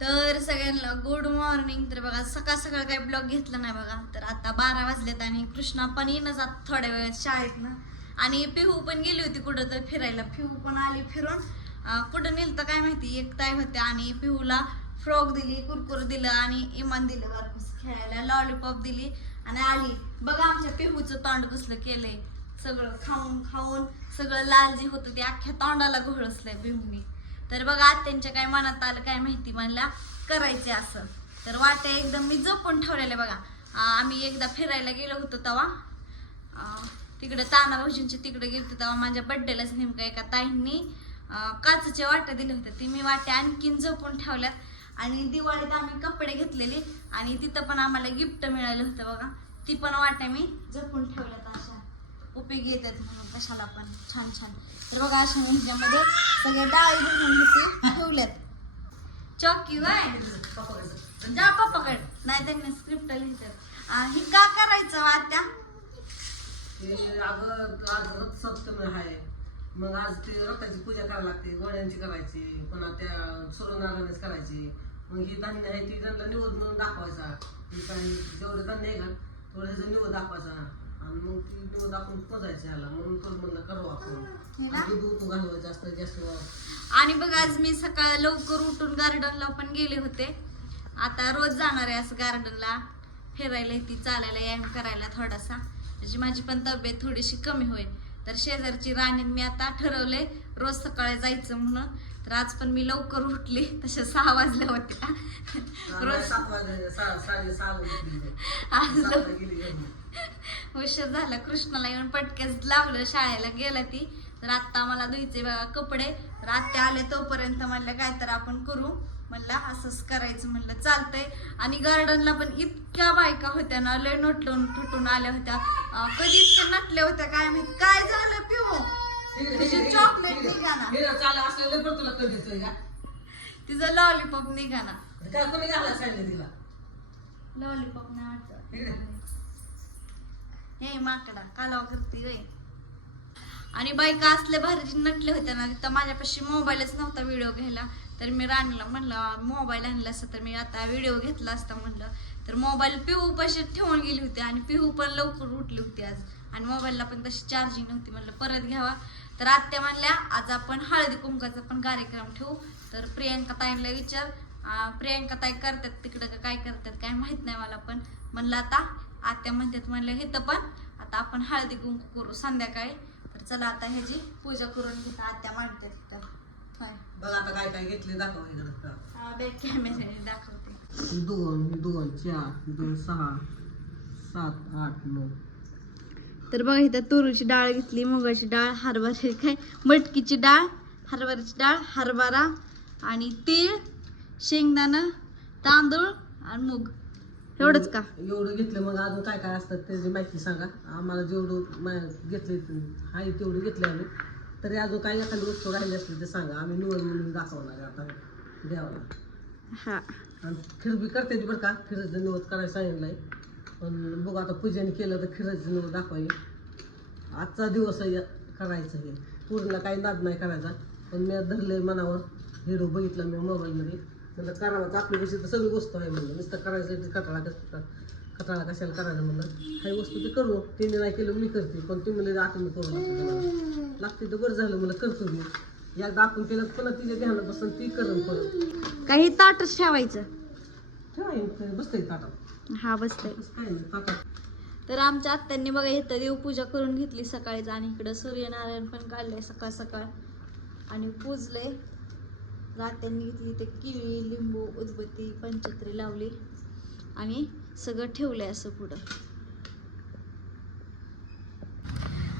तर सगळ्यांना good morning तर बघा सकाळ सकाळ काही ब्लॉग घेतला नाही बघा. तर आता बारा वाजलेत आणि कृष्णा पण येणं जात थोड्या वेळात शाळेतनं. आणि पिहू पण गेली होती कुठं तर फिरायला. पिहू पण आली फिरून. कुठं नेल तर काय माहिती? एक ताई होते आणि पिहूला फ्रॉक दिली कुरकुर दिलं आणि इमान दिलं बारकूस खेळायला लॉलीपॉप दिली आणि आली. बघा आमच्या पिहूचं तोंड कसलं केलंय. सगळं खाऊन खाऊन सगळं लाल जे होतं ते अख्ख्या तोंडाला घोळसलंय पिहूनी. तर बघा आत्यांच्या काय मनात आलं काय माहिती मला करायचे असं. तर वाटे एकदम मी जपून ठेवलेले बघा. आम्ही एकदा फिरायला गेलो होतो तेव्हा. अं, तिकडे ताना भाऊजींच्या तिकडे गेलो तेव्हा माझ्या बड्डेलाच नेमकं एका ताईंनी अं, वाट्या दिल्या होत्या. ती मी वाट्या आणखीन जपून ठेवल्यात. आणि दिवाळीत आम्ही कपडे घेतलेले आणि तिथं पण आम्हाला गिफ्ट मिळालं होतं बघा. ती पण वाट्या मी जपून ठेवल्यात अशा. उपयोगी येतात म्हणून कशाला पण छान छान. तर बघा अशा मी ह्याच्यामध्ये सगळे डाळी भरून घेते. ठेवल्यात. चॉकी वाय? जा पप्पाकड. नाही त्यांनी स्क्रिप्ट लिहितात आ, हे का करायचं हो वाट्या अगं आज सप्तमी आहे. मग आज ते रथाची पूजा करायला लागते. गोड्यांची करायची पुन्हा त्या सूर्यनारायणच करायची. मग ही धान्य आहे ती त्यांना निवड म्हणून दाखवायचा. ही काही धान्य आहे का तेवढं ह्याचा निवड दाखवायचा. आणि मग ती निवड दाखवून पोजायची ह्याला. म्हणून तो म्हणलं करू आपण. ना? आणि दूध उतू घालवायचं जास्त जास्त आणि बघ आज मी सकाळ लवकर उठून गार्डनला पण गेले होते. आता रोज जाणार आहे असं गार्डनला फिरायला ती चालायला व्यायाम करायला थोडासा. म्हणजे माझी पण तब्येत थोडीशी कमी होईल. तर शेजारची राणीत मी आता ठरवलंय रोज सकाळी जायचं म्हणून. तर आज पण मी लवकर उठली. तसे सहा वाजल्या होत्या. रोज आज. उशीर झाला कृष्णाला येऊन पटक्याच लावलं शाळेला गेला ती. तर आत्ता मला धुयचे बघा कपडे. तर आत्या आले तोपर्यंत म्हणलं काय तर आपण करू. म्हणलं असंच करायचं. म्हणलं चालतंय. आणि गार्डनला पण इतक्या बायका होत्या ना लय नटून फुटून आल्या होत्या. कधी इतक्या नटल्या होत्या काय माहीत. काय झालं पिऊ? तिचे चॉकलेट निघाना चालू असलेलं पण तुला कळतंय का तिचं लॉलीपॉप निघाना काय कोणी घालायला सांगितलं तिला? लॉलीपॉप नाही वाटत. इकडे. हे माकडा कालवा करते रे आणि बायका असले भारी नटले होते ना तर माझ्यापाशी मोबाईलच नव्हता व्हिडिओ घ्यायला. तर मी राणीला म्हणलं मोबाईल आणला असता तर मी आता व्हिडिओ घेतला असता म्हणलं. तर मोबाईल पिहू पाशी ठेवून गेली होती आणि पिहू पण लवकर उठली होती आज. आणि मोबाईलला पण तशी चार्जिंग नव्हती. म्हणलं परत घ्यावा. तर आत्या म्हणल्या आज आपण हळदी कुंकाचा पण कार्यक्रम ठेवू. तर प्रियंका ताईंना विचार. प्रियंका ताई करतात तिकडं का काय करतात काय माहीत नाही मला पण. म्हणलं आता आत्या म्हणतात म्हणलं इथं पण आता आपण हळदी कुंकू करू संध्याकाळी. तर चला आता ह्याची पूजा करून घेता आत्या मांडतात तिथं. बघ आता काय काय घेतले दाखव इकडं. हा, बॅक कॅमेऱ्याने दाखवते. दोन दोन चार दोन सहा सात आठ नऊ. तर बघा इथं तुरीची डाळ घेतली मुगाची डाळ हरभरा काय? मटकीची डाळ हरभऱ्याची डाळ हरभरा आणि तीळ शेंगदाणा तांदूळ आणि मूग. एवढंच का? एवढं घेतलं मग अजून काय काय असतात त्याची माहिती सांगा. आम्हाला जेवढं मा- घेतलं आहे तेवढं घेतलं आम्ही. तरी अजून काही एखादी गोष्ट राहिली असली ते सांगा. आम्ही निवड म्हणून दाखवणार आहे आता देवाला हा. आणि खिरबी करते बरं का? खिराचं निवड करायला सांगितलंय. पण बघू आता पूजेने केलं तर खिराचं निवड दाखवाय आजचा दिवस आहे करायचं हे. पूर्ण काही नाद नाही करायचा. पण मी धरले मनावर. हिरो बघितला मी मोबाईलमध्ये म्हणलं करावं आपली कशी तर सगळी वस्तू आहे म्हणलं. नुसतं करायचं ते कटाळा कसं कटाळा कशाला करायचं म्हणलं. काही वस्तू ते करू. तिने नाही केलं मी करते. पण ती म्हणले आता मी करू लागते तर बरं झालं. म्हणलं करतो मी. एकदा आपण केलं पुन्हा तिच्या ध्यानात बसून ती करून परत. काही ताटच ठेवायचं. ठेवा बसतंय ताटात. हा ताटात तर आमच्या आत्यांनी बघा इथं देवपूजा करून घेतली सकाळीच आणि इकडं सूर्यनारायण पण काढले सकाळ सकाळ. आणि पूजले रात्यांनी घेतली ते किळी लिंबू उदबत्ती पंचत्री लावली. आणि सगळं ठेवलंय असं पुढं.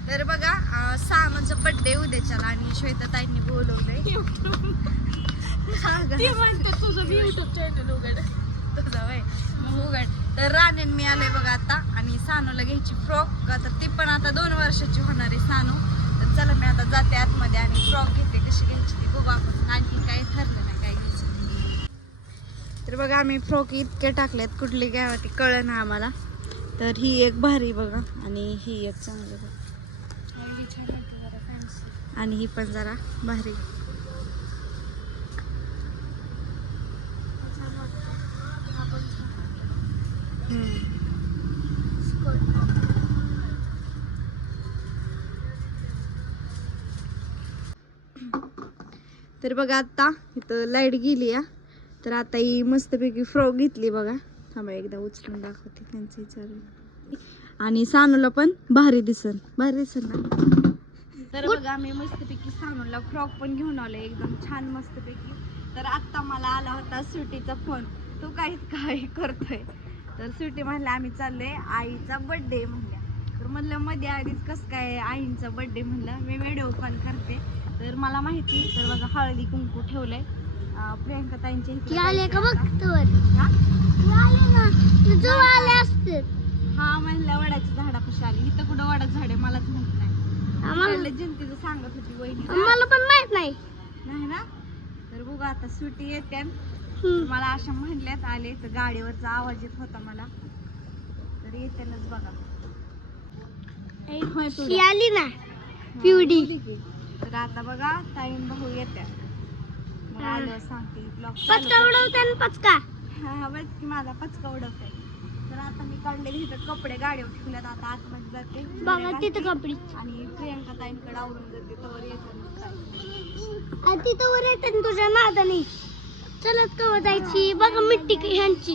तर बघा अं, सामाचा बड्डे उद्याच्याला आणि श्वेताताईंनी बोलवलंय. तर राणीन मी आले बघा आता आणि सानूला घ्यायची फ्रॉक. का तर ती पण आता दोन वर्षाची होणार आहे सानू. तर चला मी आता जाते आतमध्ये आणि फ्रॉक घेते. कशी घ्यायची ती बघू आपण. आणखी काही ठरलं नाही काय घ्यायचं तर बघा आम्ही फ्रॉक इतके टाकल्यात कुठली घ्यावं ती कळ ना आम्हाला. तर ही एक भारी बघा. आणि ही एक चांगली बघा. आणि ही पण जरा भारी. तर बघा आता इथं लाइट गेली या तर आता ही मस्तपैकी फ्रॉक घेतली बघा. थांबा एकदा उचलून दाखवते त्यांचं विचार आणि सानूला पण भारी दिसन. भारी दिसन ना. तर बघा मी मस्तपैकी सानूला फ्रॉक पण घेऊन आलो एकदम छान मस्तपैकी. तर आत्ता मला आला होता सुटीचा फोन तो काहीच काही करतोय? तर सुटी म्हणल्या आम्ही चाललोय आईचा बर्थडे म्हणल्या. तर म्हणलं मध्ये आधीच कसं काय आईंचा बर्थडे म्हणलं? मी व्हिडिओ कॉल करते. तर मला माहिती तर बघा हळदी कुंकू ठेवलंय. प्रियंका आता. हा? हा म्हणल्या वडाच्या झाडापाशी आली. इथं कुठं वडाचं झाड आहे? मलाच माहीत नाही. जयंतीचं सांगत होती वहिनी. मला पण माहीत नाही. नाही ना? तर बघू आता सुटी येते मला अशा म्हणल्यात आले तर गाडीवरचा आवाज येत होता मला. तर येतेनच बघा. आली ना. पिवडी. तर आता बघा ताईन भाऊ येत्या. मग सांगते ब्लॉग पचका उडवते पचका. हा बस की माझा पचका उडवते. तर आता मी काढलेले इथं कपडे गाडीवर ठेवल्यात आता आतमध्ये जाते. बघा तिथं कपडे. आणि प्रियंका ताईंकडे आवरून जाते तवर येतात आणि तिथं वर येते ना तुझ्या नादाने. चलत कवा जायची? बघा मिट्टी ह्यांची.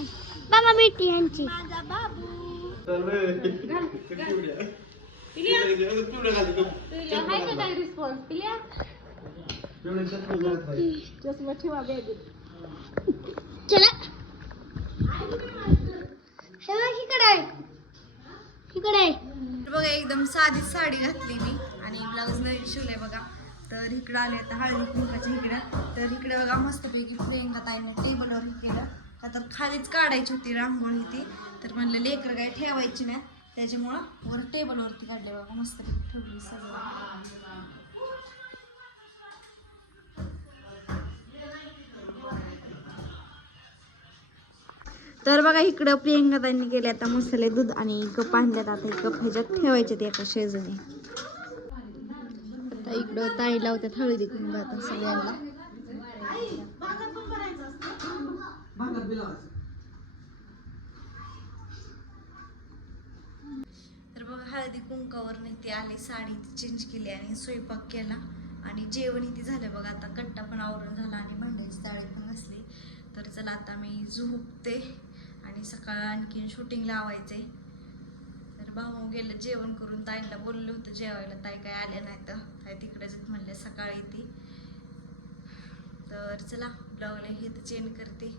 बघा मिट्टी ह्यांची. माझा बाबू. चला. हे इकडे आहे. इकडे आहे. बघा एकदम साधी साडी घातली मी आणि ब्लाऊज नवीन शिवलंय बघा. तर इकडं आले तर हळदी कुंकाच्या इकडं. तर इकडे बघा मस्तपैकी प्रियंका ताईने टेबलवर केलं. का तर खालीच काढायची होती रांगोळी ती. तर म्हणलं लेकर काय ठेवायची नाही. त्याच्यामुळं वर टेबलवरती काढले बघा मस्तपैकी ठेवली सगळं. तर बघा इकडं प्रियंका त्यांनी केले आता मसाले दूध आणि कप आणल्यात. आता कप ह्याच्यात ठेवायचे ते एका शेजारी. इकडं ताई लावतात हळदी कुंभात सगळ्यांना. तर बघा हळदी कुंकावर नाही आली आले साडी चेंज केली आणि स्वयंपाक केला. आणि जेवण इथे झालं बघा आता कट्टा पण आवरून झाला आणि भांड्याची ताळी पण घासली. तर चला आता मी झोपते आणि सकाळ आणखीन शूटिंग लावायचंय. भाऊ गेलं जेवण करून ताईला बोललं होतं जेवायला ताई काय आल्या नाही तर ताई तिकडेच म्हणले सकाळी ती. तर चला ब्लाऊला हे तर चेंज करते.